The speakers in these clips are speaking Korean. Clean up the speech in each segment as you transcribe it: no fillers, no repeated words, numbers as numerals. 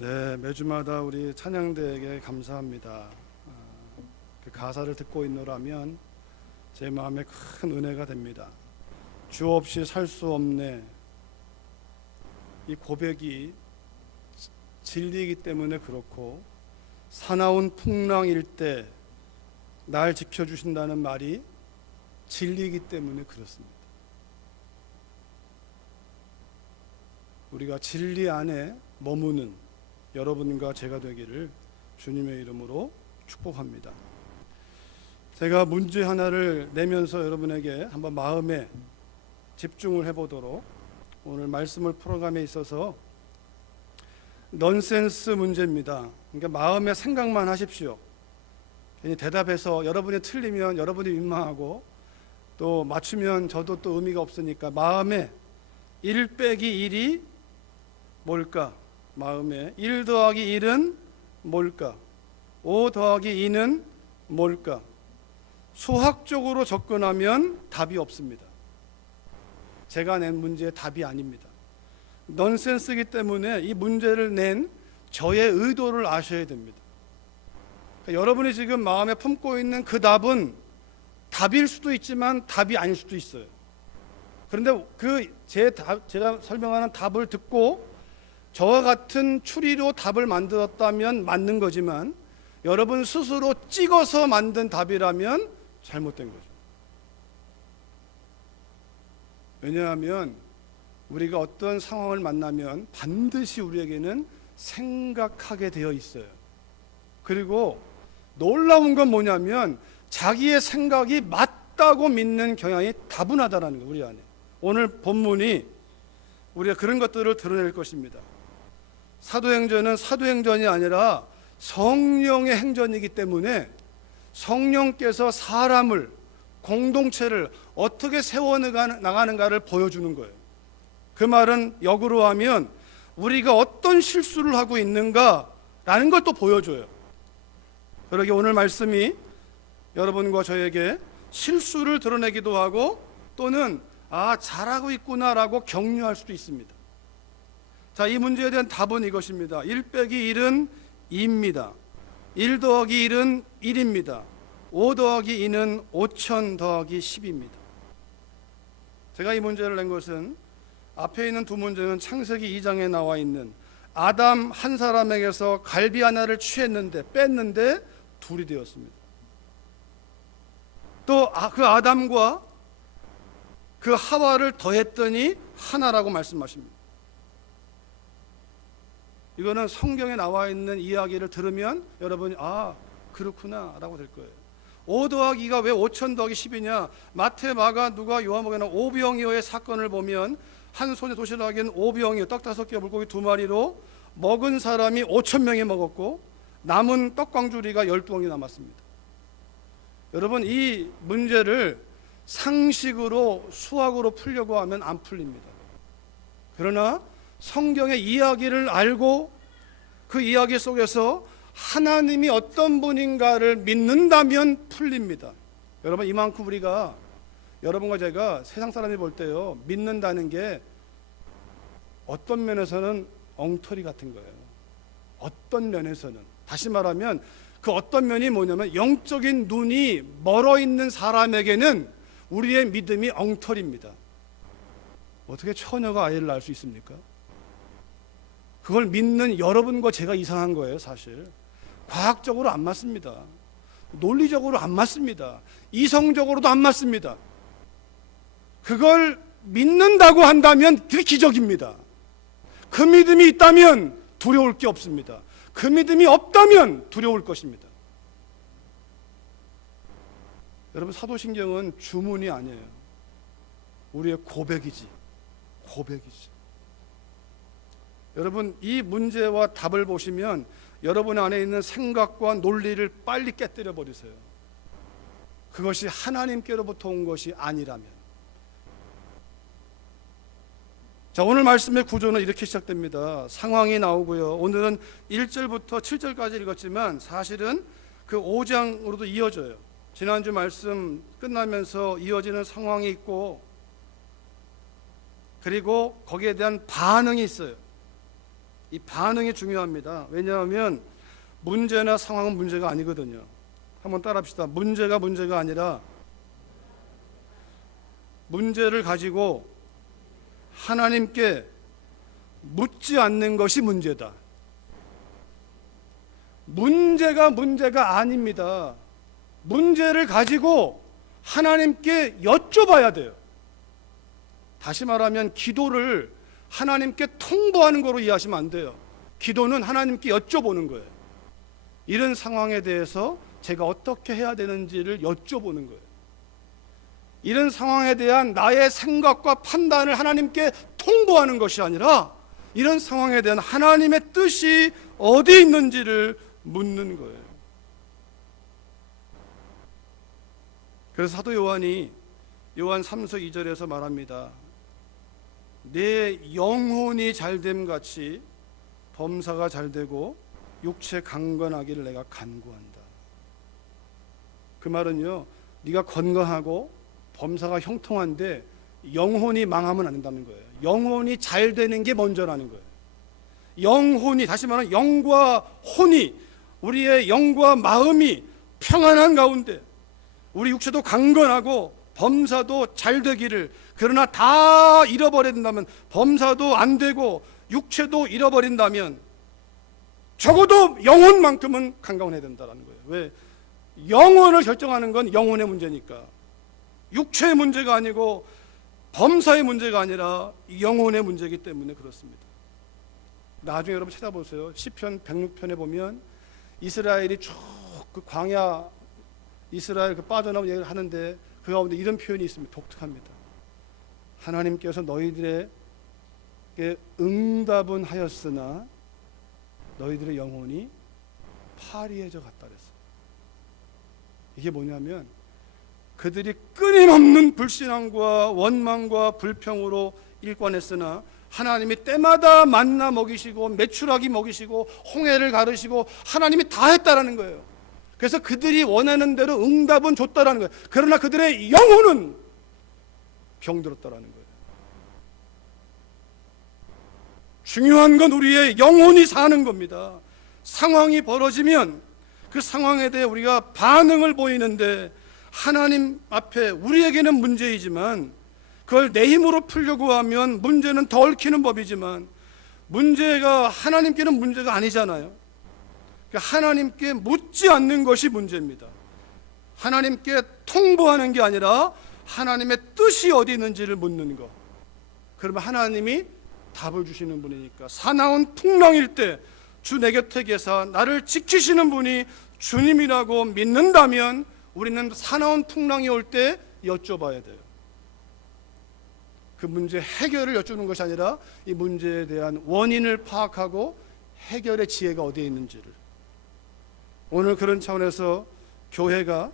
네, 매주마다 우리 찬양대에게 감사합니다. 그 가사를 듣고 있노라면 제 마음에 큰 은혜가 됩니다. 주 없이 살 수 없네. 이 고백이 진리이기 때문에 그렇고, 사나운 풍랑일 때 날 지켜주신다는 말이 진리이기 때문에 그렇습니다. 우리가 진리 안에 머무는 여러분과 제가 되기를 주님의 이름으로 축복합니다. 제가 문제 하나를 내면서 여러분에게 한번 마음에 집중을 해보도록, 오늘 말씀을 풀어감에 있어서 넌센스 문제입니다. 그러니까 마음의 생각만 하십시오. 괜히 대답해서 여러분이 틀리면 여러분이 민망하고, 또 맞추면 저도 또 의미가 없으니까 마음에 1 빼기 1이 뭘까? 마음에 1 더하기 1은 뭘까? 5 더하기 2는 뭘까? 수학적으로 접근하면 답이 없습니다. 제가 낸 문제의 답이 아닙니다. 넌센스이기 때문에 이 문제를 낸 저의 의도를 아셔야 됩니다. 그러니까 여러분이 지금 마음에 품고 있는 그 답은 답일 수도 있지만 답이 아닐 수도 있어요. 그런데 제가 설명하는 답을 듣고 저와 같은 추리로 답을 만들었다면 맞는 거지만, 여러분 스스로 찍어서 만든 답이라면 잘못된 거죠. 왜냐하면 우리가 어떤 상황을 만나면 반드시 우리에게는 생각하게 되어 있어요. 그리고 놀라운 건 뭐냐면 자기의 생각이 맞다고 믿는 경향이 다분하다는 거예요, 우리 안에. 오늘 본문이 우리가 그런 것들을 드러낼 것입니다. 사도행전은 사도행전이 아니라 성령의 행전이기 때문에 성령께서 사람을, 공동체를 어떻게 세워나가는가를 보여주는 거예요. 그 말은 역으로 하면 우리가 어떤 실수를 하고 있는가라는 걸 또 보여줘요. 그러게 오늘 말씀이 여러분과 저에게 실수를 드러내기도 하고, 또는 잘하고 있구나라고 격려할 수도 있습니다. 자, 이 문제에 대한 답은 이것입니다. 1 빼기 1은 2입니다. 1 더하기 1은 1입니다. 5 더하기 2는 5000 더하기 10입니다. 제가 이 문제를 낸 것은 앞에 있는 두 문제는 창세기 2장에 나와 있는 아담 한 사람에게서 갈비 하나를 취했는데 뺐는데 둘이 되었습니다. 또 그 아담과 그 하와를 더했더니 하나라고 말씀하십니다. 이거는 성경에 나와 있는 이야기를 들으면 여러분이 그렇구나 라고 될 거예요. 5 더하기 2가 왜 5000 더하기 10이냐? 마태, 마가, 누가, 요한복음에 나온 오병이어의 사건을 보면 한 손에 도시락인 오병이어, 떡 5개, 물고기 2마리로 먹은 사람이 5000명이 먹었고, 남은 떡광주리가 12덩이 남았습니다. 여러분, 이 문제를 상식으로, 수학으로 풀려고 하면 안 풀립니다. 그러나 성경의 이야기를 알고 그 이야기 속에서 하나님이 어떤 분인가를 믿는다면 풀립니다. 여러분, 이만큼 우리가, 여러분과 제가 세상 사람이 볼 때요, 믿는다는 게 어떤 면에서는 엉터리 같은 거예요. 어떤 면에서는, 다시 말하면 그 어떤 면이 뭐냐면, 영적인 눈이 멀어 있는 사람에게는 우리의 믿음이 엉터리입니다. 어떻게 처녀가 아이를 낳을 수 있습니까? 그걸 믿는 여러분과 제가 이상한 거예요. 사실 과학적으로 안 맞습니다. 논리적으로 안 맞습니다. 이성적으로도 안 맞습니다. 그걸 믿는다고 한다면 그게 기적입니다. 그 믿음이 있다면 두려울 게 없습니다. 그 믿음이 없다면 두려울 것입니다. 여러분, 사도신경은 주문이 아니에요. 우리의 고백이지. 여러분, 이 문제와 답을 보시면 여러분 안에 있는 생각과 논리를 빨리 깨뜨려 버리세요. 그것이 하나님께로부터 온 것이 아니라면. 자, 오늘 말씀의 구조는 이렇게 시작됩니다. 상황이 나오고요. 오늘은 1절부터 7절까지 읽었지만 사실은 그 5장으로도 이어져요. 지난주 말씀 끝나면서 이어지는 상황이 있고, 그리고 거기에 대한 반응이 있어요. 이 반응이 중요합니다. 왜냐하면 문제나 상황은 문제가 아니거든요. 한번 따라합시다. 문제가 아니라 문제를 가지고 하나님께 묻지 않는 것이 문제다. 문제가 아닙니다. 문제를 가지고 하나님께 여쭤봐야 돼요. 다시 말하면 기도를 하나님께 통보하는 거로 이해하시면 안 돼요. 기도는 하나님께 여쭤보는 거예요. 이런 상황에 대해서 제가 어떻게 해야 되는지를 여쭤보는 거예요. 이런 상황에 대한 나의 생각과 판단을 하나님께 통보하는 것이 아니라 이런 상황에 대한 하나님의 뜻이 어디 있는지를 묻는 거예요. 그래서 사도 요한이 요한 3서 2절에서 말합니다. 내 영혼이 잘됨 같이 범사가 잘되고 육체 강건하기를 내가 간구한다. 그 말은요, 네가 건강하고 범사가 형통한데 영혼이 망하면 안 된다는 거예요. 영혼이 잘 되는 게 먼저라는 거예요. 영혼이, 다시 말하면 영과 혼이, 우리의 영과 마음이 평안한 가운데 우리 육체도 강건하고 범사도 잘 되기를, 그러나 다 잃어버린다면, 범사도 안 되고 육체도 잃어버린다면 적어도 영혼만큼은 강건해야 된다는 거예요. 왜? 영혼을 결정하는 건 영혼의 문제니까. 육체의 문제가 아니고 범사의 문제가 아니라 영혼의 문제이기 때문에 그렇습니다. 나중에 여러분 찾아보세요. 시편 106편에 보면 이스라엘이 쭉 그 광야, 이스라엘 그 빠져나온 얘기를 하는데 그 가운데 이런 표현이 있습니다. 독특합니다. 하나님께서 너희들에게 응답은 하였으나 너희들의 영혼이 파리해져 갔다 그랬어요. 이게 뭐냐면 그들이 끊임없는 불신앙과 원망과 불평으로 일관했으나 하나님이 때마다 만나 먹이시고 메추라기 먹이시고 홍해를 가르시고 하나님이 다 했다라는 거예요. 그래서 그들이 원하는 대로 응답은 줬다라는 거예요. 그러나 그들의 영혼은 병들었다라는 거예요. 중요한 건 우리의 영혼이 사는 겁니다. 상황이 벌어지면 그 상황에 대해 우리가 반응을 보이는데 하나님 앞에 우리에게는 문제이지만 그걸 내 힘으로 풀려고 하면 문제는 더 얽히는 법이지만 문제가 하나님께는 문제가 아니잖아요. 그러니까 하나님께 묻지 않는 것이 문제입니다. 하나님께 통보하는 게 아니라 하나님의 뜻이 어디 있는지를 묻는 것. 그러면 하나님이 답을 주시는 분이니까 사나운 풍랑일 때 주 내 곁에 계사 나를 지키시는 분이 주님이라고 믿는다면 우리는 사나운 풍랑이 올 때 여쭤봐야 돼요. 그 문제 해결을 여쭈는 것이 아니라 이 문제에 대한 원인을 파악하고 해결의 지혜가 어디에 있는지를. 오늘 그런 차원에서 교회가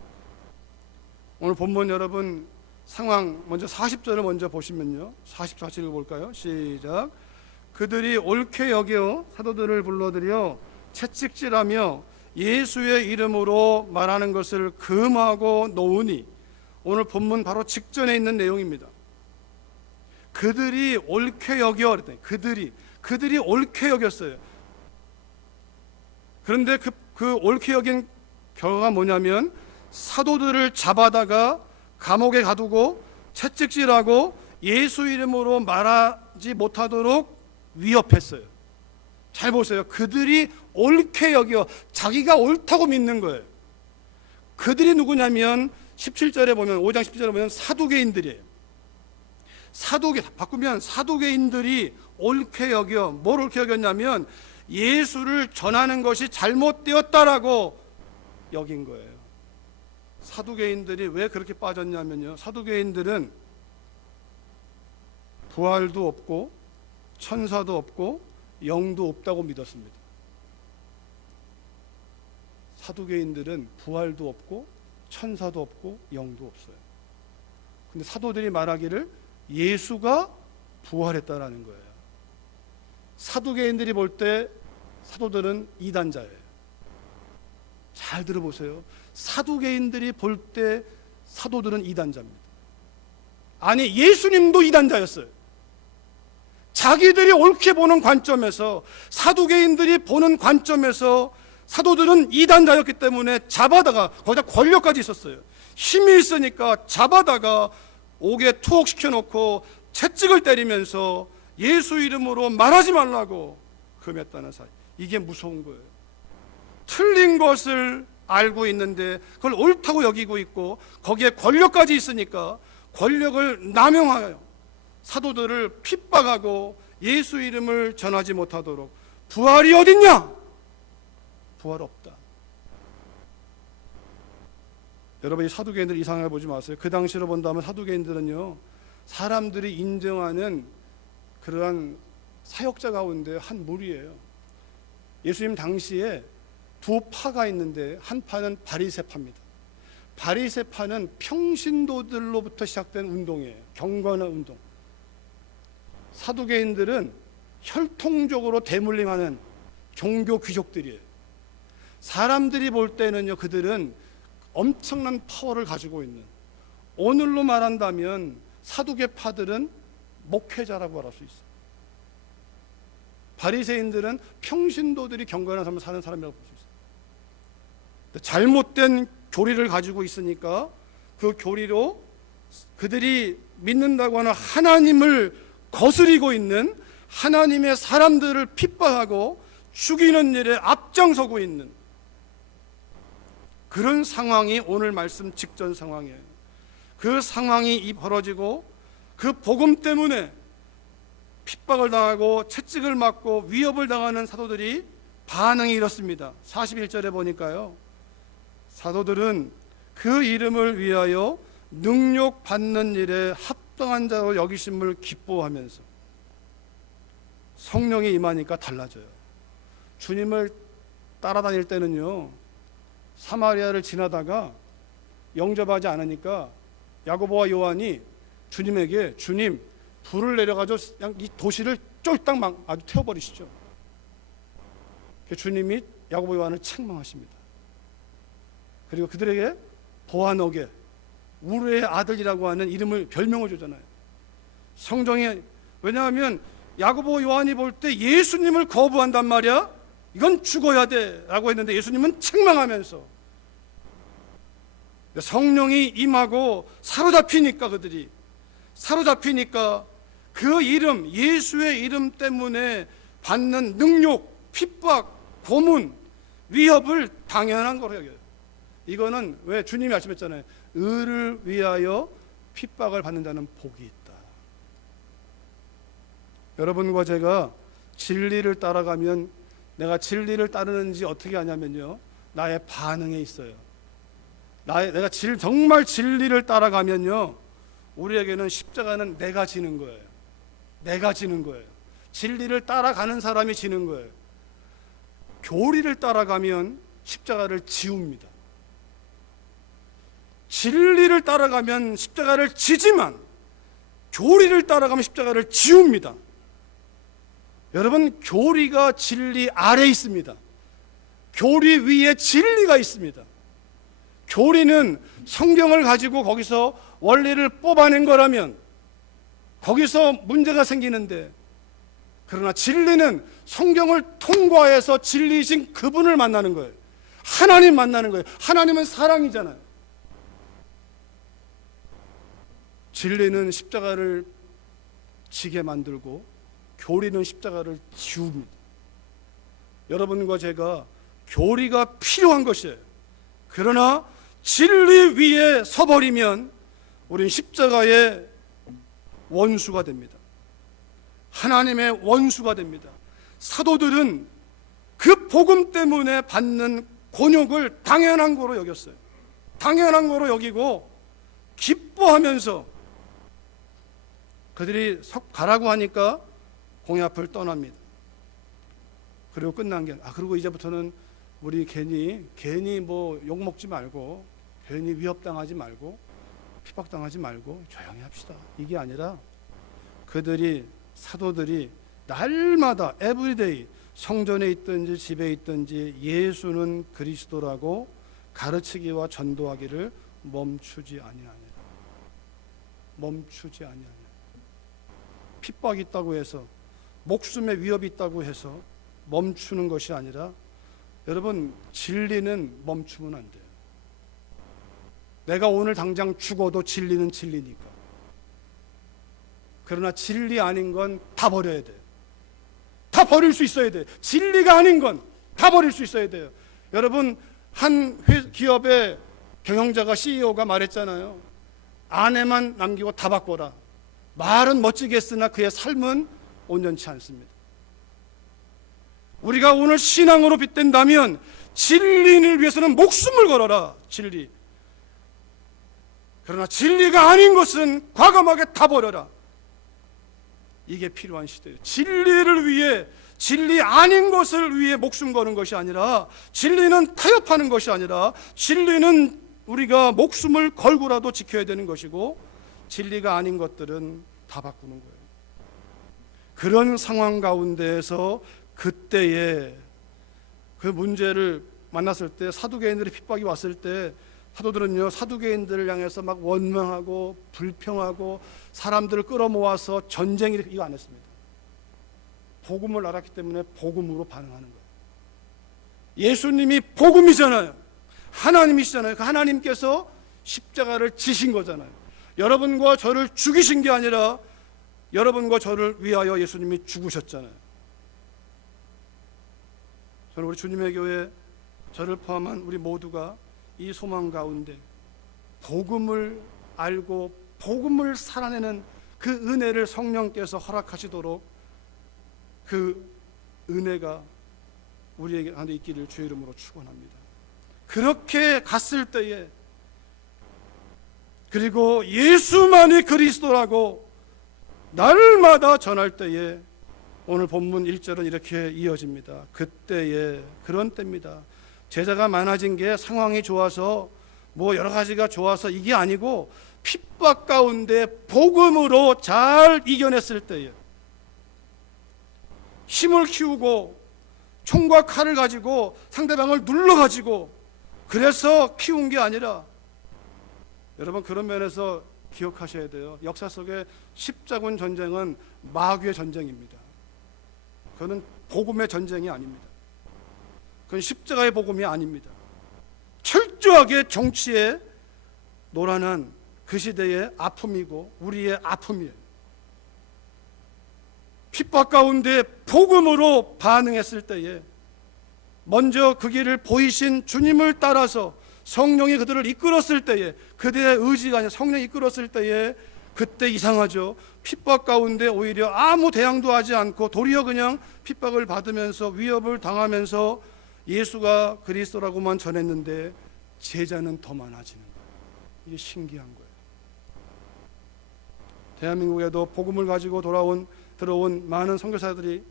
오늘 본문 여러분 상황 먼저 40절을 먼저 보시면요. 44절 볼까요? 시작. 그들이 옳게 여겨 사도들을 불러들여 채찍질하며 예수의 이름으로 말하는 것을 금하고 놓으니, 오늘 본문 바로 직전에 있는 내용입니다. 그들이 옳게 여겨 그랬더니 그들이 옳게 여겼어요. 그런데 그 옳게 여긴 결과가 뭐냐면 사도들을 잡아다가 감옥에 가두고 채찍질하고 예수 이름으로 말하지 못하도록 위협했어요. 잘 보세요. 그들이 옳게 여겨 자기가 옳다고 믿는 거예요. 그들이 누구냐면 17절에 보면 5장 17절에 보면 사두개인들이에요. 바꾸면 사두개인들이 옳게 여겨 뭘 옳게 여겼냐면 예수를 전하는 것이 잘못되었다라고 여긴 거예요. 사두개인들이 왜 그렇게 빠졌냐면요, 사두개인들은 부활도 없고 천사도 없고 영도 없다고 믿었습니다. 사두개인들은 부활도 없고 천사도 없고 영도 없어요. 근데 사도들이 말하기를 예수가 부활했다라는 거예요. 사두개인들이 볼 때 사도들은 이단자예요. 잘 들어보세요. 사두개인들이 볼 때 사도들은 이단자입니다. 아니, 예수님도 이단자였어요. 자기들이 옳게 보는 관점에서, 사두개인들이 보는 관점에서 사도들은 이단자였기 때문에 잡아다가, 거기다 권력까지 있었어요. 힘이 있으니까 잡아다가 옥에 투옥시켜 놓고 채찍을 때리면서 예수 이름으로 말하지 말라고 금했다는 사실. 이게 무서운 거예요. 틀린 것을 알고 있는데 그걸 옳다고 여기고 있고, 거기에 권력까지 있으니까 권력을 남용하여 사도들을 핍박하고 예수 이름을 전하지 못하도록. 부활이 어딨냐? 부활 없다. 여러분, 이 사두개인들 이상하게 보지 마세요. 그 당시로 본다면 사두개인들은요, 사람들이 인정하는 그러한 사역자 가운데 한 무리예요. 예수님 당시에 두 파가 있는데, 한 파는 바리새파입니다. 바리새파는 평신도들로부터 시작된 운동이에요. 경건한 운동. 사두개인들은 혈통적으로 대물림하는 종교 귀족들이에요. 사람들이 볼 때는요, 그들은 엄청난 파워를 가지고 있는, 오늘로 말한다면 사두개파들은 목회자라고 말할 수 있어요. 바리새인들은 평신도들이 경건한 삶을 사는 사람이라고 볼 수 있어요. 잘못된 교리를 가지고 있으니까 그 교리로 그들이 믿는다고 하는 하나님을 거스리고 있는, 하나님의 사람들을 핍박하고 죽이는 일에 앞장서고 있는 그런 상황이 오늘 말씀 직전 상황이에요. 그 상황이 벌어지고 그 복음 때문에 핍박을 당하고 채찍을 맞고 위협을 당하는 사도들이 반응이 이렇습니다. 41절에 보니까요, 사도들은 그 이름을 위하여 능욕받는 일에 합당한 자로 여기심을 기뻐하면서, 성령이 임하니까 달라져요. 주님을 따라다닐 때는요, 사마리아를 지나다가 영접하지 않으니까 야고보와 요한이 주님에게, 주님, 불을 내려가지고 그냥 이 도시를 쫄딱 아주 태워버리시죠. 주님이 야고보 요한을 책망하십니다. 그리고 그들에게 보아너게, 우르의 아들이라고 하는 이름을, 별명을 주잖아요. 성경에, 왜냐하면 야고보 요한이 볼 때 예수님을 거부한단 말이야. 이건 죽어야 돼 라고 했는데 예수님은 책망하면서, 성령이 임하고 사로잡히니까, 그들이 사로잡히니까 그 이름, 예수의 이름 때문에 받는 능욕, 핍박, 고문, 위협을 당연한 거로 여겨요. 이거는 왜 주님이 말씀했잖아요. 의를 위하여 핍박을 받는 자는 복이 있다. 여러분과 제가 진리를 따라가면, 내가 진리를 따르는지 어떻게 하냐면요, 나의 반응에 있어요. 내가 정말 진리를 따라가면요, 우리에게는 십자가는 내가 지는 거예요. 내가 지는 거예요. 진리를 따라가는 사람이 지는 거예요. 교리를 따라가면 십자가를 지웁니다. 진리를 따라가면 십자가를 지지만 교리를 따라가면 십자가를 지웁니다. 여러분, 교리가 진리 아래에 있습니다. 교리 위에 진리가 있습니다. 교리는 성경을 가지고 거기서 원리를 뽑아낸 거라면 거기서 문제가 생기는데, 그러나 진리는 성경을 통과해서 진리이신 그분을 만나는 거예요. 하나님 만나는 거예요. 하나님은 사랑이잖아요. 진리는 십자가를 지게 만들고 교리는 십자가를 지웁니다. 여러분과 제가 교리가 필요한 것이에요. 그러나 진리 위에 서버리면 우린 십자가의 원수가 됩니다. 하나님의 원수가 됩니다. 사도들은 그 복음 때문에 받는 곤욕을 당연한 거로 여겼어요. 당연한 거로 여기고 기뻐하면서 그들이 가라고 하니까 공회 앞을 떠납니다. 그리고 끝난 게, 그리고 이제부터는 우리 괜히 뭐 욕먹지 말고, 괜히 위협당하지 말고, 핍박당하지 말고 조용히 합시다. 이게 아니라 그들이, 사도들이 날마다 에브리데이 성전에 있든지 집에 있든지 예수는 그리스도라고 가르치기와 전도하기를 멈추지 아니하니라. 멈추지 아니하니라. 핍박이 있다고 해서, 목숨의 위협이 있다고 해서 멈추는 것이 아니라, 여러분, 진리는 멈추면 안 돼요. 내가 오늘 당장 죽어도 진리는 진리니까. 그러나 진리 아닌 건 다 버려야 돼요. 다 버릴 수 있어야 돼요. 진리가 아닌 건 다 버릴 수 있어야 돼요. 여러분, 한 기업의 경영자가, CEO가 말했잖아요. 아내만 남기고 다 바꿔라. 말은 멋지게 했으나 그의 삶은 온전치 않습니다. 우리가 오늘 신앙으로 빗댄다면 진리를 위해서는 목숨을 걸어라. 진리. 그러나 진리가 아닌 것은 과감하게 다 버려라. 이게 필요한 시대예요. 진리를 위해, 진리 아닌 것을 위해 목숨 거는 것이 아니라, 진리는 타협하는 것이 아니라, 진리는 우리가 목숨을 걸고라도 지켜야 되는 것이고, 진리가 아닌 것들은 다 바꾸는 거예요. 그런 상황 가운데에서 그때에 그 문제를 만났을 때, 사두개인들의 핍박이 왔을 때 사도들은요, 사두개인들을 향해서 막 원망하고 불평하고 사람들을 끌어모아서 전쟁, 이거 안 했습니다. 복음을 알았기 때문에 복음으로 반응하는 거예요. 예수님이 복음이잖아요. 하나님이시잖아요. 그 하나님께서 십자가를 지신 거잖아요. 여러분과 저를 죽이신 게 아니라 여러분과 저를 위하여 예수님이 죽으셨잖아요. 저는 우리 주님의 교회, 저를 포함한 우리 모두가 이 소망 가운데 복음을 알고 복음을 살아내는 그 은혜를 성령께서 허락하시도록 그 은혜가 우리에게 안에 있기를 주의 이름으로 축원합니다. 그렇게 갔을 때에, 그리고 예수만이 그리스도라고 날마다 전할 때에, 오늘 본문 1절은 이렇게 이어집니다. 그때에, 그런 때입니다. 제자가 많아진 게 상황이 좋아서, 뭐 여러 가지가 좋아서 이게 아니고, 핍박 가운데 복음으로 잘 이겨냈을 때에, 힘을 키우고 총과 칼을 가지고 상대방을 눌러가지고 그래서 키운 게 아니라, 여러분, 그런 면에서 기억하셔야 돼요. 역사 속에 십자군 전쟁은 마귀의 전쟁입니다. 그건 복음의 전쟁이 아닙니다. 그건 십자가의 복음이 아닙니다. 철저하게 정치에 노란한 그 시대의 아픔이고 우리의 아픔이에요. 핍박 가운데 복음으로 반응했을 때에, 먼저 그 길을 보이신 주님을 따라서 성령이 그들을 이끌었을 때에, 그들의 의지가 아니라 성령이 이끌었을 때에, 그때 이상하죠. 핍박 가운데 오히려 아무 대항도 하지 않고 도리어 그냥 핍박을 받으면서 위협을 당하면서 예수가 그리스도라고만 전했는데 제자는 더 많아지는 거예요. 이게 신기한 거예요. 대한민국에도 복음을 가지고 들어온 많은 선교사들이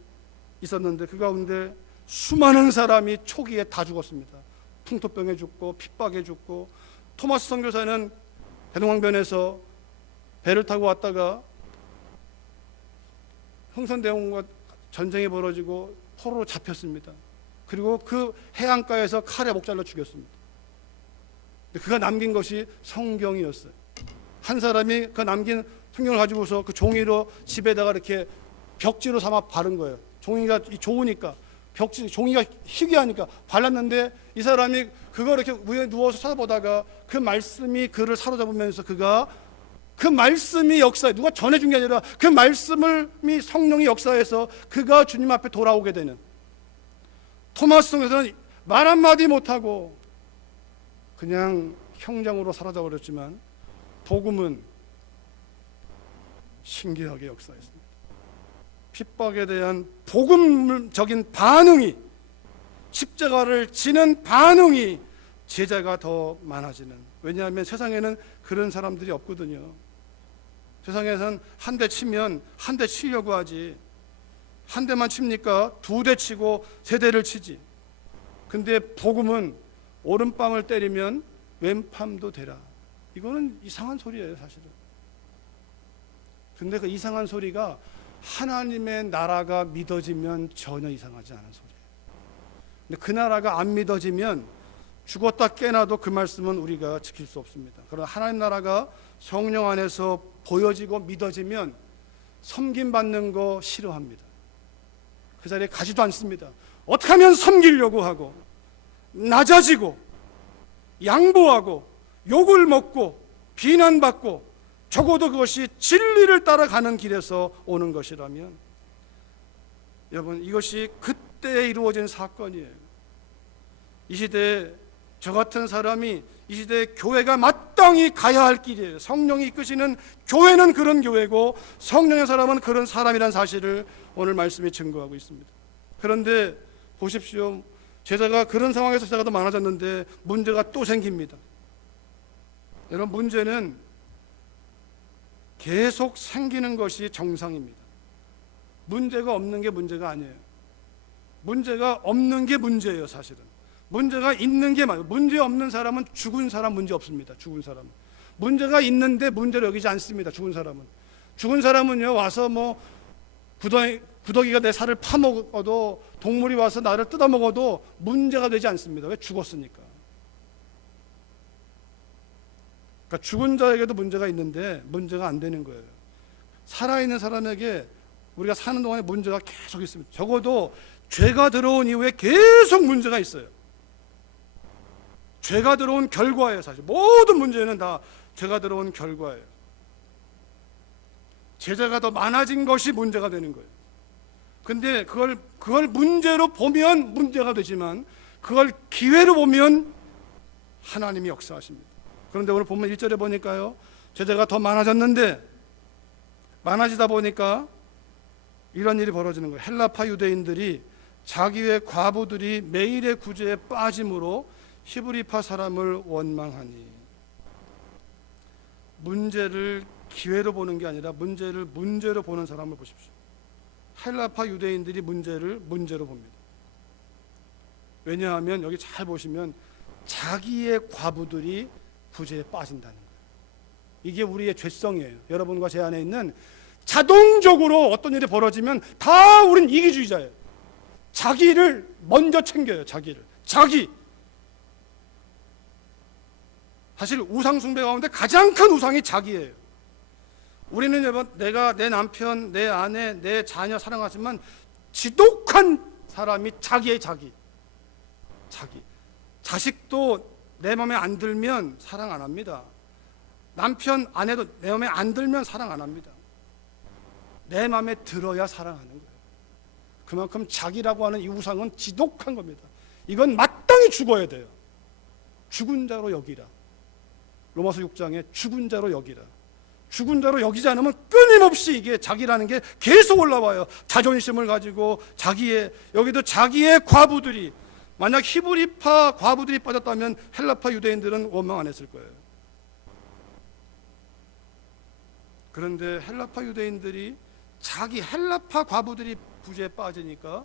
있었는데, 그 가운데 수많은 사람이 초기에 다 죽었습니다. 풍토병에 죽고 핍박에 죽고, 토마스 선교사는 대동강변에서 배를 타고 왔다가 흥선대원과 전쟁이 벌어지고 포로로 잡혔습니다. 그리고 그 해안가에서 칼에 목 잘라 죽였습니다. 그가 남긴 것이 성경이었어요. 한 사람이 그 남긴 성경을 가지고서 그 종이로 집에다가 이렇게 벽지로 삼아 바른 거예요. 종이가 좋으니까, 종이가 희귀하니까 발랐는데, 이 사람이 그걸 이렇게 위에 누워서 쳐다보다가 그 말씀이 그를 사로잡으면서 그가 그 말씀이 역사에, 누가 전해준 게 아니라 그 말씀이 성령이 역사해서 그가 주님 앞에 돌아오게 되는, 토마스 성에서는 말 한마디 못하고 그냥 형장으로 사라져 버렸지만, 복음은 신기하게 역사했습니다. 핍박에 대한 복음적인 반응이, 십자가를 지는 반응이 제자가 더 많아지는, 왜냐하면 세상에는 그런 사람들이 없거든요. 세상에서는 한 대 치면 한 대 치려고 하지, 한 대만 칩니까? 두 대 치고 세 대를 치지. 근데 복음은 오른뺨을 때리면 왼팜도 되라. 이거는 이상한 소리예요, 사실은. 근데 그 이상한 소리가 하나님의 나라가 믿어지면 전혀 이상하지 않은 소리예요. 근데 그 나라가 안 믿어지면 죽었다 깨나도 그 말씀은 우리가 지킬 수 없습니다. 그러나 하나님 나라가 성령 안에서 보여지고 믿어지면 섬김받는 거 싫어합니다. 그 자리에 가지도 않습니다. 어떻게 하면 섬기려고 하고 낮아지고 양보하고 욕을 먹고 비난받고 적어도 그것이 진리를 따라가는 길에서 오는 것이라면, 여러분, 이것이 그때 이루어진 사건이에요. 이 시대에 저 같은 사람이, 이 시대에 교회가 마땅히 가야 할 길이에요. 성령이 이끄시는 교회는 그런 교회고 성령의 사람은 그런 사람이란 사실을 오늘 말씀이 증거하고 있습니다. 그런데 보십시오. 제자가 그런 상황에서 제자가 더 많아졌는데 문제가 또 생깁니다. 여러분, 문제는 계속 생기는 것이 정상입니다. 문제가 없는 게 문제가 아니에요. 문제가 없는 게 문제예요. 사실은 문제가 있는 게 맞아요. 문제 없는 사람은 죽은 사람 문제 없습니다. 죽은 사람은 문제가 있는데 문제를 여기지 않습니다. 죽은 사람은요, 와서 뭐 구더기가 내 살을 파먹어도, 동물이 와서 나를 뜯어먹어도 문제가 되지 않습니다. 왜? 죽었으니까. 그러니까 죽은 자에게도 문제가 있는데 문제가 안 되는 거예요. 살아있는 사람에게 우리가 사는 동안에 문제가 계속 있습니다. 적어도 죄가 들어온 이후에 계속 문제가 있어요. 죄가 들어온 결과예요. 사실 모든 문제는 다 죄가 들어온 결과예요. 제자가 더 많아진 것이 문제가 되는 거예요. 근데 그걸 문제로 보면 문제가 되지만 그걸 기회로 보면 하나님이 역사하십니다. 그런데 오늘 보면 1절에 보니까요, 제자가 더 많아졌는데, 많아지다 보니까 이런 일이 벌어지는 거예요. 헬라파 유대인들이 자기의 과부들이 매일의 구제에 빠짐으로 히브리파 사람을 원망하니. 문제를 기회로 보는 게 아니라 문제를 문제로 보는 사람을 보십시오. 헬라파 유대인들이 문제를 문제로 봅니다. 왜냐하면 여기 잘 보시면 자기의 과부들이 구제에 빠진다는 거예요. 이게 우리의 죄성이에요. 여러분과 제 안에 있는, 자동적으로 어떤 일이 벌어지면 다 우린 이기주의자예요. 자기를 먼저 챙겨요. 자기. 사실 우상 숭배 가운데 가장 큰 우상이 자기예요. 우리는 여러분, 내가 내 남편, 내 아내, 내 자녀 사랑하지만 지독한 사람이 자기예요. 자기. 자식도 내 마음에 안 들면 사랑 안 합니다. 남편, 아내도 내 마음에 안 들면 사랑 안 합니다. 내 마음에 들어야 사랑하는 거예요. 그만큼 자기라고 하는 이 우상은 지독한 겁니다. 이건 마땅히 죽어야 돼요. 죽은 자로 여기라. 로마서 6장에 죽은 자로 여기라. 죽은 자로 여기지 않으면 끊임없이 이게 자기라는 게 계속 올라와요. 자존심을 가지고 여기도 자기의 과부들이, 만약 히브리파 과부들이 빠졌다면 헬라파 유대인들은 원망 안 했을 거예요. 그런데 헬라파 유대인들이 헬라파 과부들이 구제에 빠지니까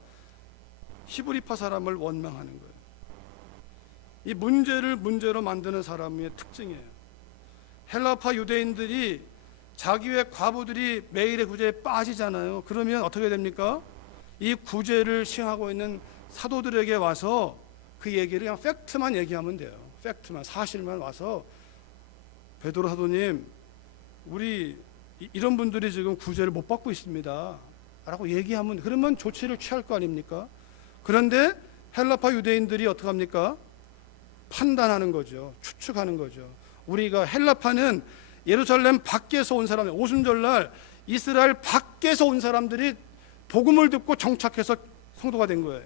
히브리파 사람을 원망하는 거예요. 이 문제를 문제로 만드는 사람의 특징이에요. 헬라파 유대인들이 자기의 과부들이 매일의 구제에 빠지잖아요. 그러면 어떻게 됩니까? 이 구제를 시행하고 있는 사도들에게 와서 그 얘기를 그냥 팩트만 얘기하면 돼요. 팩트만, 사실만 와서, 베드로 사도님, 우리 이런 분들이 지금 구제를 못 받고 있습니다 라고 얘기하면, 그러면 조치를 취할 거 아닙니까? 그런데 헬라파 유대인들이 어떻게 합니까? 판단하는 거죠. 추측하는 거죠. 우리가, 헬라파는 예루살렘 밖에서 온 사람들, 오순절날 이스라엘 밖에서 온 사람들이 복음을 듣고 정착해서 성도가 된 거예요.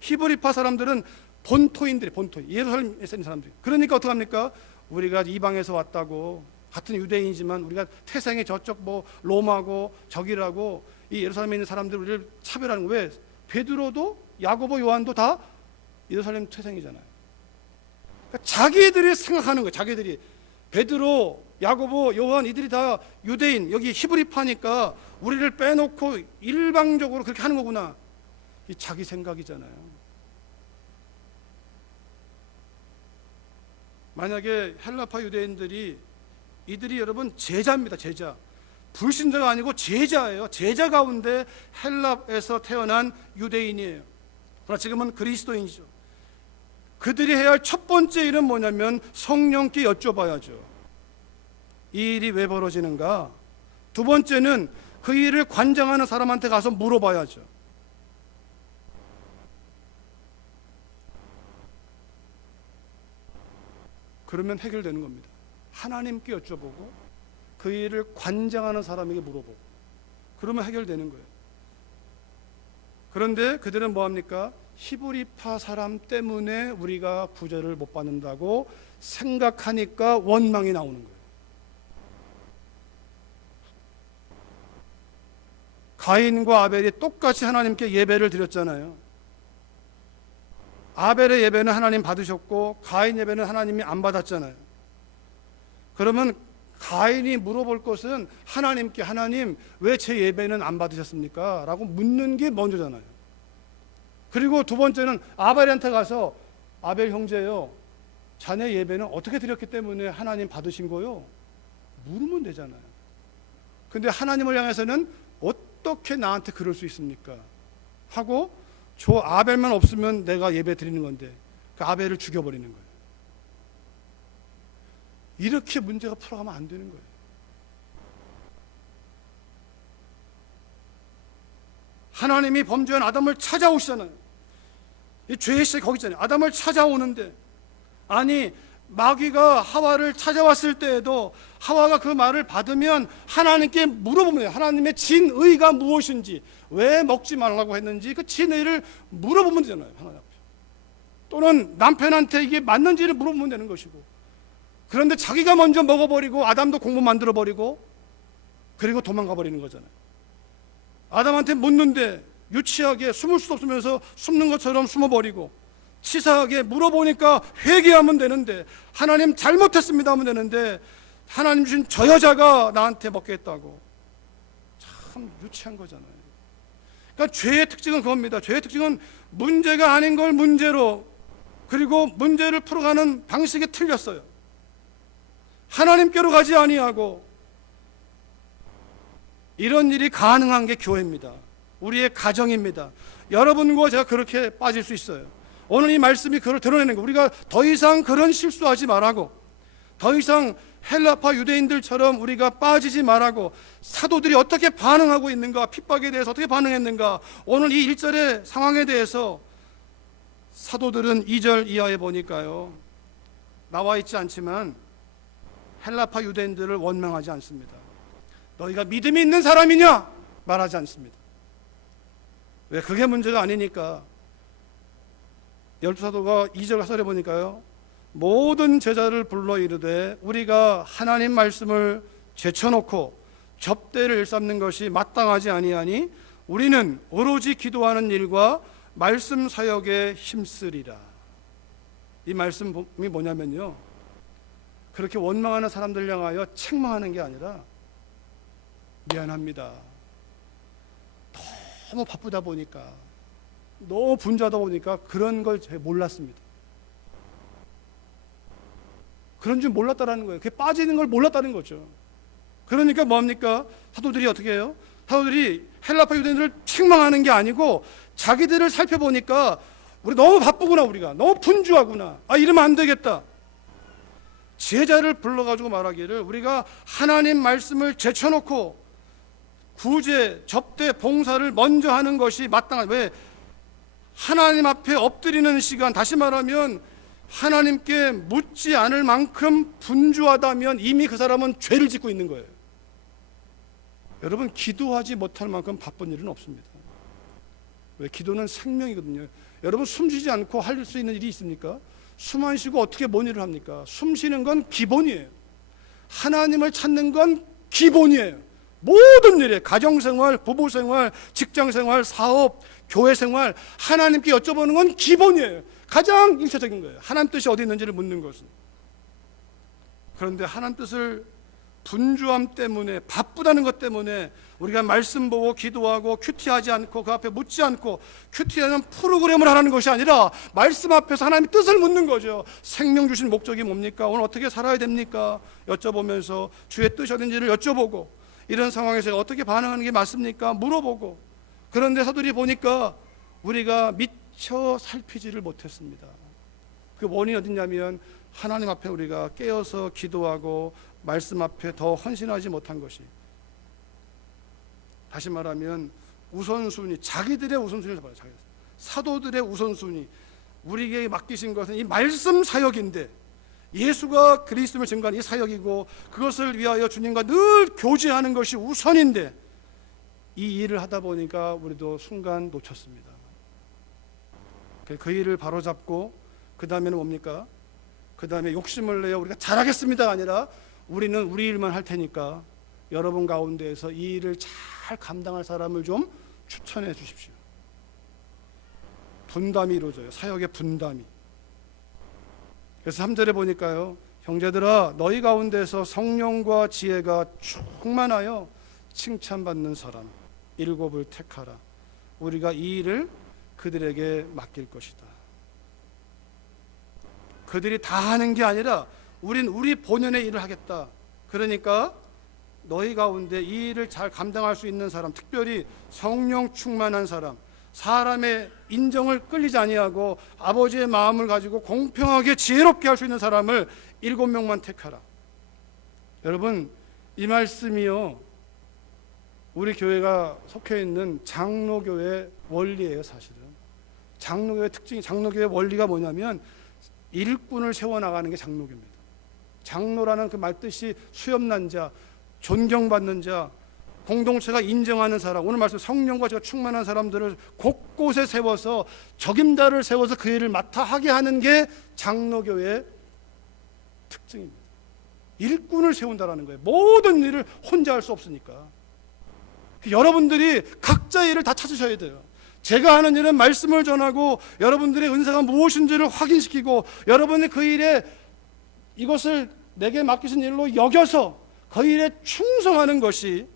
히브리파 사람들은 본토인, 예루살렘에 있는 사람들. 그러니까 어떻게 합니까? 우리가 이방에서 왔다고, 같은 유대인이지만 우리가 태생이 저쪽 뭐 로마고 저기라고, 이 예루살렘에 있는 사람들 우리를 차별하는 거예요. 왜? 베드로도 야고보 요한도 다 예루살렘 태생이잖아요. 그러니까 자기들이 생각하는 거예요. 자기들이 베드로, 야고보, 요한 이들이 다 유대인, 여기 히브리파니까 우리를 빼놓고 일방적으로 그렇게 하는 거구나. 이 자기 생각이잖아요. 만약에 헬라파 유대인들이, 이들이 여러분 제자입니다. 제자. 불신자가 아니고 제자예요. 제자 가운데 헬라에서 태어난 유대인이에요. 그러나 지금은 그리스도인이죠. 그들이 해야 할 첫 번째 일은 뭐냐면 성령께 여쭤봐야죠. 이 일이 왜 벌어지는가? 두 번째는 그 일을 관장하는 사람한테 가서 물어봐야죠. 그러면 해결되는 겁니다. 하나님께 여쭤보고 그 일을 관장하는 사람에게 물어보고 그러면 해결되는 거예요. 그런데 그들은 뭐합니까? 히브리파 사람 때문에 우리가 구절을 못 받는다고 생각하니까 원망이 나오는 거예요. 가인과 아벨이 똑같이 하나님께 예배를 드렸잖아요. 아벨의 예배는 하나님 받으셨고 가인 예배는 하나님이 안 받았잖아요. 그러면 가인이 물어볼 것은 하나님께, 하나님 왜 제 예배는 안 받으셨습니까? 라고 묻는 게 먼저잖아요. 그리고 두 번째는 아벨한테 가서 아벨 형제요, 자네 예배는 어떻게 드렸기 때문에 하나님 받으신 거요? 물으면 되잖아요. 근데 하나님을 향해서는 어떻게 나한테 그럴 수 있습니까? 하고 저 아벨만 없으면 내가 예배 드리는 건데 그 아벨을 죽여버리는 거예요. 이렇게 문제가 풀어가면 안 되는 거예요. 하나님이 범죄한 아담을 찾아오시잖아요. 이 죄의 시작이 거기 있잖아요. 아담을 찾아오는데, 아니 마귀가 하와를 찾아왔을 때에도 하와가 그 말을 받으면 하나님께 물어보면 돼요. 하나님의 진의가 무엇인지, 왜 먹지 말라고 했는지 그 진의를 물어보면 되잖아요. 하나님 앞에. 또는 남편한테 이게 맞는지를 물어보면 되는 것이고. 그런데 자기가 먼저 먹어버리고 아담도 공범 만들어버리고 그리고 도망가 버리는 거잖아요. 아담한테 묻는데 유치하게 숨을 수 없으면서 숨는 것처럼 숨어버리고, 치사하게 물어보니까 회개하면 되는데, 하나님 잘못했습니다 하면 되는데 하나님 주신 저 여자가 나한테 먹겠다고. 참 유치한 거잖아요. 그러니까 죄의 특징은 그겁니다. 죄의 특징은 문제가 아닌 걸 문제로, 그리고 문제를 풀어가는 방식이 틀렸어요. 하나님께로 가지 아니하고. 이런 일이 가능한 게 교회입니다. 우리의 가정입니다. 여러분과 제가 그렇게 빠질 수 있어요. 오늘 이 말씀이 그걸 드러내는 거예요. 우리가 더 이상 그런 실수하지 말라고, 더 이상 헬라파 유대인들처럼 우리가 빠지지 말라고, 사도들이 어떻게 반응하고 있는가, 핍박에 대해서 어떻게 반응했는가, 오늘 이 1절의 상황에 대해서 사도들은 2절 이하에 보니까요, 나와 있지 않지만 헬라파 유대인들을 원망하지 않습니다. 너희가 믿음이 있는 사람이냐? 말하지 않습니다. 왜? 그게 문제가 아니니까. 열두 사도가 2절 하설에 보니까요, 모든 제자를 불러 이르되 우리가 하나님 말씀을 제쳐놓고 접대를 일삼는 것이 마땅하지 아니하니 우리는 오로지 기도하는 일과 말씀 사역에 힘쓰리라. 이 말씀이 뭐냐면요, 그렇게 원망하는 사람들 향하여 책망하는 게 아니라, 미안합니다, 너무 바쁘다 보니까, 너무 분주하다 보니까 그런 걸 잘 몰랐습니다. 그런 줄 몰랐다라는 거예요. 그게 빠지는 걸 몰랐다는 거죠. 그러니까 뭡니까? 사도들이 어떻게 해요? 사도들이 헬라파 유대인들을 책망하는 게 아니고 자기들을 살펴보니까 우리 너무 바쁘구나, 우리가 너무 분주하구나, 이러면 안 되겠다. 제자를 불러가지고 말하기를 우리가 하나님 말씀을 제쳐놓고 구제, 접대, 봉사를 먼저 하는 것이 마땅하다. 왜? 하나님 앞에 엎드리는 시간, 다시 말하면 하나님께 묻지 않을 만큼 분주하다면 이미 그 사람은 죄를 짓고 있는 거예요. 여러분, 기도하지 못할 만큼 바쁜 일은 없습니다. 왜? 기도는 생명이거든요. 여러분, 숨 쉬지 않고 할 수 있는 일이 있습니까? 숨 안 쉬고 어떻게 뭔 일을 합니까? 숨 쉬는 건 기본이에요. 하나님을 찾는 건 기본이에요. 모든 일에, 가정생활, 부부생활, 직장생활, 사업, 교회생활, 하나님께 여쭤보는 건 기본이에요. 가장 일차적인 거예요. 하나님 뜻이 어디 있는지를 묻는 것은. 그런데 하나님 뜻을 분주함 때문에, 바쁘다는 것 때문에 우리가 말씀 보고 기도하고 큐티하지 않고 그 앞에 묻지 않고, 큐티하는 프로그램을 하라는 것이 아니라 말씀 앞에서 하나님의 뜻을 묻는 거죠. 생명 주신 목적이 뭡니까? 오늘 어떻게 살아야 됩니까? 여쭤보면서 주의 뜻이 어딘지를 여쭤보고, 이런 상황에서 어떻게 반응하는 게 맞습니까? 물어보고. 그런데 사도들이 보니까 우리가 미처 살피지를 못했습니다. 그 원인이 어딨냐면 하나님 앞에 우리가 깨어서 기도하고 말씀 앞에 더 헌신하지 못한 것이, 다시 말하면 우선순위, 자기들의 우선순위를 잡아요. 사도들의 우선순위, 우리에게 맡기신 것은 이 말씀 사역인데 예수가 그리스도를 증거하는 이 사역이고 그것을 위하여 주님과 늘 교제하는 것이 우선인데 이 일을 하다 보니까 우리도 순간 놓쳤습니다. 그 일을 바로잡고 그 다음에는 뭡니까? 그 다음에 욕심을 내어 우리가 잘하겠습니다가 아니라 우리는 우리 일만 할 테니까 여러분 가운데에서 이 일을 잘 감당할 사람을 좀 추천해 주십시오. 분담이 이루어져요. 사역의 분담이. 그래서 3절에 보니까요, 형제들아 너희 가운데서 성령과 지혜가 충만하여 칭찬받는 사람 7을 택하라. 우리가 이 일을 그들에게 맡길 것이다. 그들이 다 하는 게 아니라 우린 우리 본연의 일을 하겠다. 그러니까 너희 가운데 이 일을 잘 감당할 수 있는 사람, 특별히 성령 충만한 사람, 사람의 인정을 끌리지 아니하고 아버지의 마음을 가지고 공평하게 지혜롭게 할 수 있는 사람을 7명만 택하라. 여러분, 이 말씀이요, 우리 교회가 속해 있는 장로교회 원리예요. 사실은 장로교회 특징이, 장로교회 원리가 뭐냐면 일꾼을 세워나가는 게 장로교입니다. 장로라는 그 말뜻이 수염난 자, 존경받는 자, 공동체가 인정하는 사람, 오늘 말씀 성령과 제가 충만한 사람들을 곳곳에 세워서 적임자를 세워서 그 일을 맡아 하게 하는 게 장로교회의 특징입니다. 일꾼을 세운다라는 거예요. 모든 일을 혼자 할 수 없으니까. 여러분들이 각자의 일을 다 찾으셔야 돼요. 제가 하는 일은 말씀을 전하고 여러분들의 은사가 무엇인지를 확인시키고 여러분이 그 일에 이것을 내게 맡기신 일로 여겨서 그 일에 충성하는 것이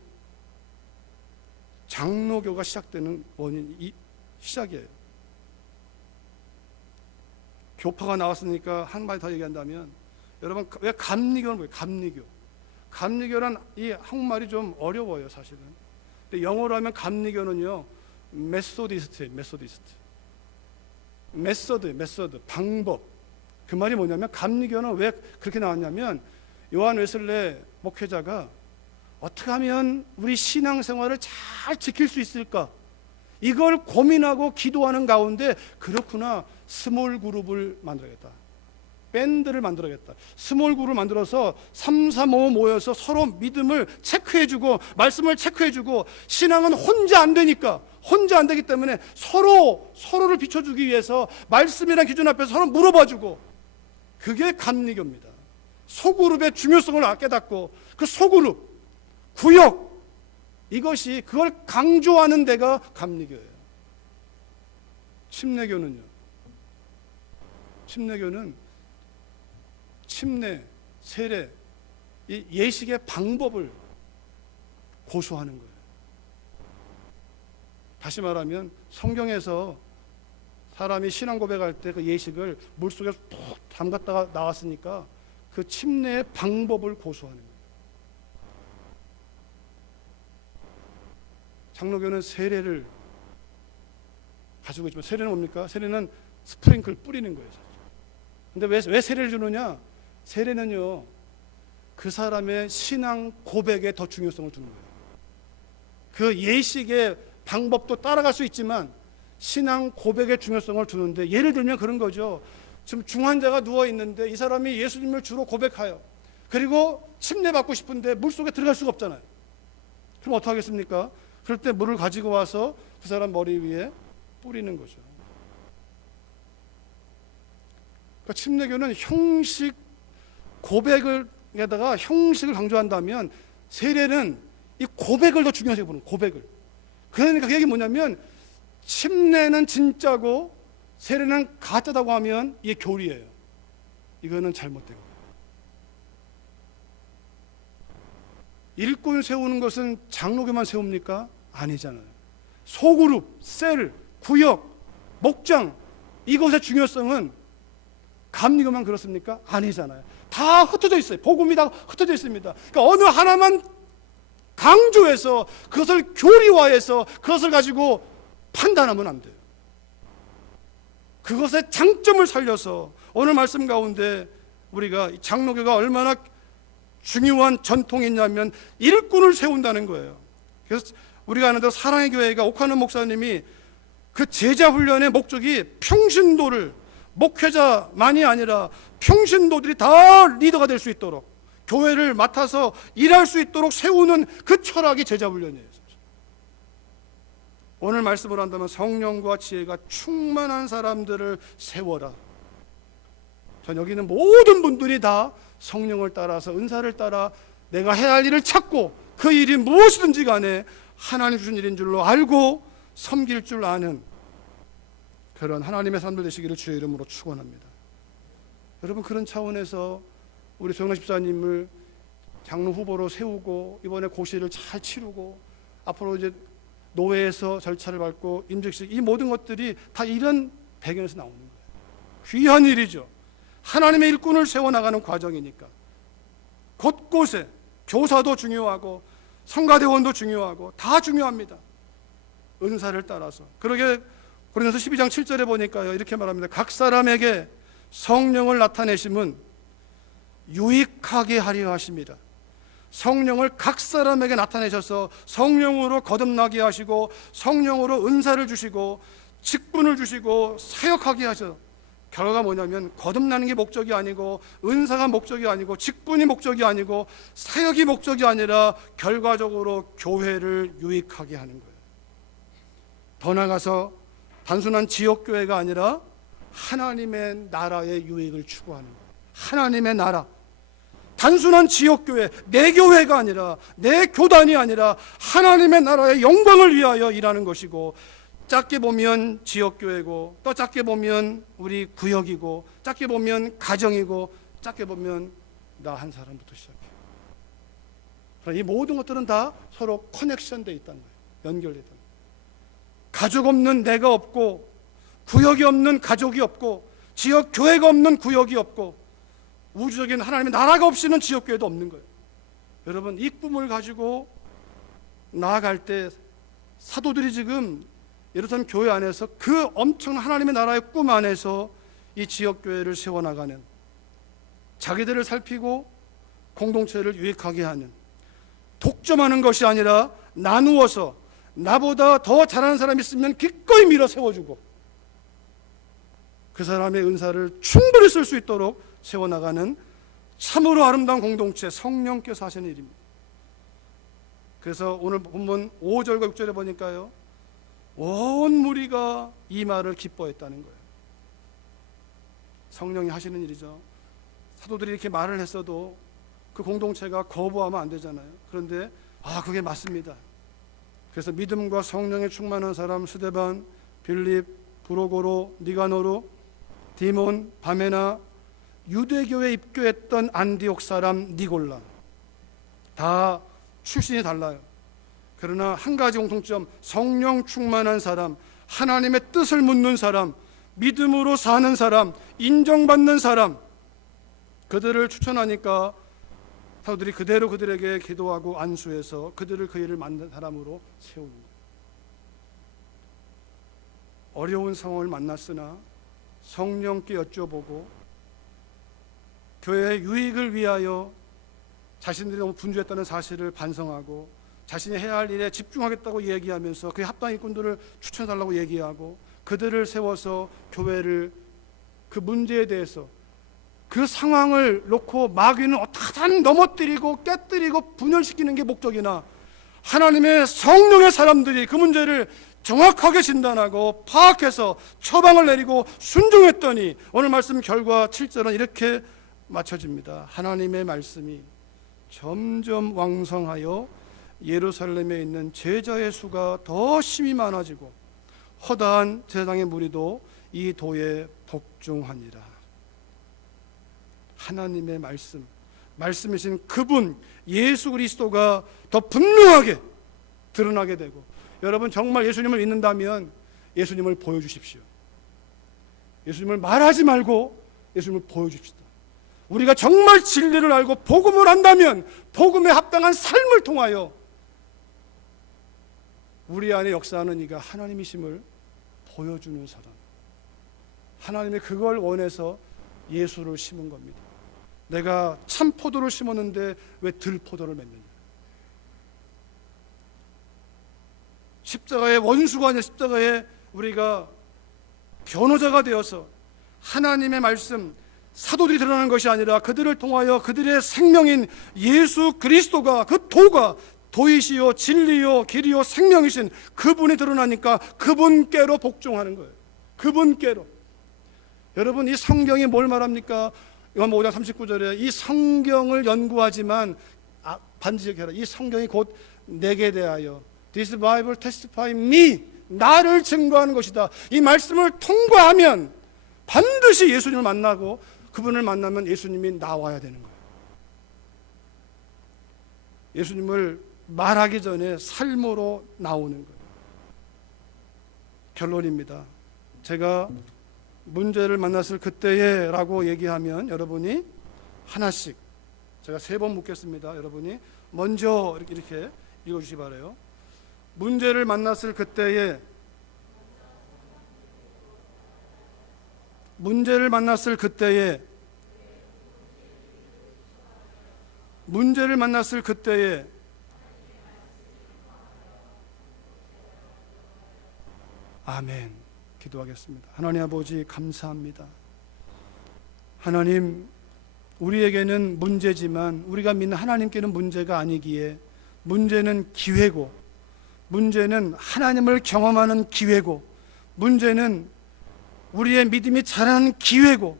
장로교가 시작되는 원인, 시작이에요. 교파가 나왔으니까 한마디 더 얘기한다면, 여러분 왜 감리교는 뭐예요? 감리교란 이 한국말이 좀 어려워요 사실은. 근데 영어로 하면 감리교는요 메소디스트예요. 메소드 방법. 그 말이 뭐냐면, 감리교는 왜 그렇게 나왔냐면, 요한 웨슬레 목회자가 어떻게 하면 우리 신앙생활을 잘 지킬 수 있을까, 이걸 고민하고 기도하는 가운데, 그렇구나, 스몰 그룹을 만들어야겠다, 밴드를 만들어야겠다, 스몰 그룹을 만들어서 3, 4, 5 모여서 서로 믿음을 체크해주고 말씀을 체크해주고, 신앙은 혼자 안 되니까, 혼자 안 되기 때문에 서로를 비춰주기 위해서 말씀이란 기준 앞에서 서로 물어봐주고, 그게 감리교입니다. 소그룹의 중요성을 깨닫고 그 소그룹, 구역, 이것이 그걸 강조하는 데가 감리교예요. 침례교는 침례, 세례, 이 예식의 방법을 고수하는 거예요. 다시 말하면 성경에서 사람이 신앙 고백할 때 그 예식을 물속에 푹 담갔다가 나왔으니까 그 침례의 방법을 고수하는 거예요. 장로교는 세례를 가지고 있지만, 세례는 뭡니까? 세례는 스프링클 뿌리는 거예요. 근데 왜 세례를 주느냐? 세례는요, 그 사람의 신앙 고백에 더 중요성을 두는 거예요. 그 예식의 방법도 따라갈 수 있지만 신앙 고백의 중요성을 두는데, 예를 들면 그런 거죠. 지금 중환자가 누워 있는데 이 사람이 예수님을 주로 고백하여, 그리고 침례 받고 싶은데 물속에 들어갈 수가 없잖아요. 그럼 어떻게 하겠습니까? 그럴 때 물을 가지고 와서 그 사람 머리 위에 뿌리는 거죠. 그러니까 침례교는 형식, 고백에다가 형식을 강조한다면, 세례는 이 고백을 더 중요하게 보는 거예요. 고백을. 그러니까 그 얘기 뭐냐면, 침례는 진짜고 세례는 가짜다고 하면 이게 교리예요. 이거는 잘못된 거예요. 일꾼 세우는 것은 장로교만 세웁니까? 아니잖아요. 소그룹, 셀, 구역, 목장, 이것의 중요성은 감리교만 그렇습니까? 아니잖아요. 다 흩어져 있어요. 복음이 다 흩어져 있습니다. 그러니까 어느 하나만 강조해서 그것을 교리화해서 그것을 가지고 판단하면 안 돼요. 그것의 장점을 살려서, 오늘 말씀 가운데 우리가 장로교가 얼마나 중요한 전통이 있냐면 일꾼을 세운다는 거예요. 그래서 우리가 아는 대로 사랑의 교회가 옥하는 목사님이 그 제자 훈련의 목적이 평신도를, 목회자만이 아니라 평신도들이 다 리더가 될 수 있도록, 교회를 맡아서 일할 수 있도록 세우는 그 철학이 제자훈련이에요. 오늘 말씀을 한다면 성령과 지혜가 충만한 사람들을 세워라. 전 여기 있는 모든 분들이 다 성령을 따라서, 은사를 따라 내가 해야 할 일을 찾고 그 일이 무엇이든지 간에 하나님 주신 일인 줄로 알고 섬길 줄 아는 그런 하나님의 사람들 되시기를 주의 이름으로 축원합니다. 여러분, 그런 차원에서 우리 조영래 집사님을 장로 후보로 세우고 이번에 고시를 잘 치르고 앞으로 이제 노회에서 절차를 밟고 임직식, 이 모든 것들이 다 이런 배경에서 나오는 거예요. 귀한 일이죠. 하나님의 일꾼을 세워나가는 과정이니까. 곳곳에 교사도 중요하고 성가대원도 중요하고 다 중요합니다. 은사를 따라서. 그러게 고린도서 12장 7절에 보니까요, 이렇게 말합니다. 각 사람에게 성령을 나타내심은 유익하게 하려 하십니다. 성령을 각 사람에게 나타내셔서 성령으로 거듭나게 하시고 성령으로 은사를 주시고 직분을 주시고 사역하게 하셔서, 결과가 뭐냐면 거듭나는 게 목적이 아니고 은사가 목적이 아니고 직분이 목적이 아니고 사역이 목적이 아니라 결과적으로 교회를 유익하게 하는 거예요. 더 나아가서 단순한 지역교회가 아니라 하나님의 나라의 유익을 추구하는 거예요. 하나님의 나라, 단순한 지역교회, 내 교회가 아니라 내 교단이 아니라 하나님의 나라의 영광을 위하여 일하는 것이고, 작게 보면 지역교회고 또 작게 보면 우리 구역이고 작게 보면 가정이고 작게 보면 나 한 사람부터 시작해요. 이 모든 것들은 다 서로 커넥션되어 있다는 거예요. 연결되어 있다는 거예요. 가족 없는 내가 없고, 구역이 없는 가족이 없고, 지역교회가 없는 구역이 없고, 우주적인 하나님의 나라가 없이는 지역교회도 없는 거예요. 여러분, 이 꿈을 가지고 나아갈 때 사도들이 지금 예루살렘 교회 안에서 그 엄청난 하나님의 나라의 꿈 안에서 이 지역교회를 세워나가는, 자기들을 살피고 공동체를 유익하게 하는, 독점하는 것이 아니라 나누어서 나보다 더 잘하는 사람이 있으면 기꺼이 밀어 세워주고 그 사람의 은사를 충분히 쓸 수 있도록 세워나가는 참으로 아름다운 공동체, 성령께서 하시는 일입니다. 그래서 오늘 본문 5절과 6절에 보니까요, 온 무리가 이 말을 기뻐했다는 거예요. 성령이 하시는 일이죠. 사도들이 이렇게 말을 했어도 그 공동체가 거부하면 안 되잖아요. 그런데 그게 맞습니다. 그래서 믿음과 성령에 충만한 사람 스데반, 빌립, 브로고로, 니가노르, 디몬, 바메나, 유대교에 입교했던 안디옥 사람 니골라, 다 출신이 달라요. 그러나 한 가지 공통점, 성령 충만한 사람, 하나님의 뜻을 묻는 사람, 믿음으로 사는 사람, 인정받는 사람, 그들을 추천하니까 사도들이 그대로 그들에게 기도하고 안수해서 그들을 그 일을 만든 사람으로 세우는 거예요. 어려운 상황을 만났으나 성령께 여쭤보고 교회의 유익을 위하여 자신들이 너무 분주했다는 사실을 반성하고 자신이 해야 할 일에 집중하겠다고 얘기하면서 그의 합당 일꾼들을 추천해달라고 얘기하고 그들을 세워서 교회를, 그 문제에 대해서, 그 상황을 놓고 마귀는 어떻게든 넘어뜨리고 깨뜨리고 분열시키는 게 목적이나 하나님의 성령의 사람들이 그 문제를 정확하게 진단하고 파악해서 처방을 내리고 순종했더니 오늘 말씀 결과 7절은 이렇게 맞춰집니다. 하나님의 말씀이 점점 왕성하여 예루살렘에 있는 제자의 수가 더 심히 많아지고 허다한 세상의 무리도 이 도에 복종하니라. 하나님의 말씀, 말씀이신 그분 예수 그리스도가 더 분명하게 드러나게 되고, 여러분 정말 예수님을 믿는다면 예수님을 보여주십시오. 예수님을 말하지 말고 예수님을 보여줍시다. 우리가 정말 진리를 알고 복음을 안다면 복음에 합당한 삶을 통하여 우리 안에 역사하는 이가 하나님이심을 보여주는 사람, 하나님이 그걸 원해서 예수를 심은 겁니다. 내가 참 포도를 심었는데 왜 들포도를 맺느냐. 십자가의 원수가 아니라 십자가의 우리가 변호자가 되어서 하나님의 말씀, 사도들이 드러나는 것이 아니라 그들을 통하여 그들의 생명인 예수 그리스도가, 그 도가 도이시요 진리요 길이요 생명이신 그분이 드러나니까 그분께로 복종하는 거예요. 그분께로. 여러분, 이 성경이 뭘 말합니까? 요한복음 5장 39절에 이 성경을 연구하지만 반드시 기억해라. 이 성경이 곧 내게 대하여 This Bible testify me, 나를 증거하는 것이다. 이 말씀을 통과하면 반드시 예수님을 만나고 그분을 만나면 예수님이 나와야 되는 거예요. 예수님을 말하기 전에 삶으로 나오는 거예요. 결론입니다. 제가 문제를 만났을 그때에 라고 얘기하면 여러분이 하나씩, 제가 3번 묻겠습니다. 여러분이 먼저 이렇게 읽어주시기 바라요. 문제를 만났을 그때에, 문제를 만났을 그때에, 문제를 만났을 그때에, 아멘. 기도하겠습니다. 하나님 아버지, 감사합니다. 하나님, 우리에게는 문제지만 우리가 믿는 하나님께는 문제가 아니기에 문제는 기회고, 문제는 하나님을 경험하는 기회고, 문제는 우리의 믿음이 자라는 기회고,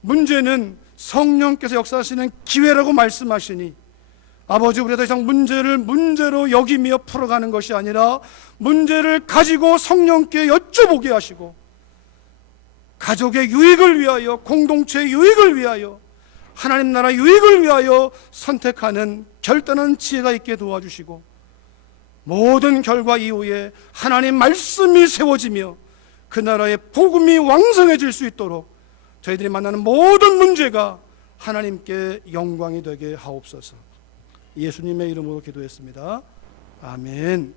문제는 성령께서 역사하시는 기회라고 말씀하시니, 아버지, 우리가 더 이상 문제를 문제로 여기며 풀어가는 것이 아니라 문제를 가지고 성령께 여쭤보게 하시고 가족의 유익을 위하여, 공동체의 유익을 위하여, 하나님 나라 유익을 위하여 선택하는 결단한 지혜가 있게 도와주시고, 모든 결과 이후에 하나님 말씀이 세워지며 그 나라의 복음이 왕성해질 수 있도록 저희들이 만나는 모든 문제가 하나님께 영광이 되게 하옵소서. 예수님의 이름으로 기도했습니다. 아멘.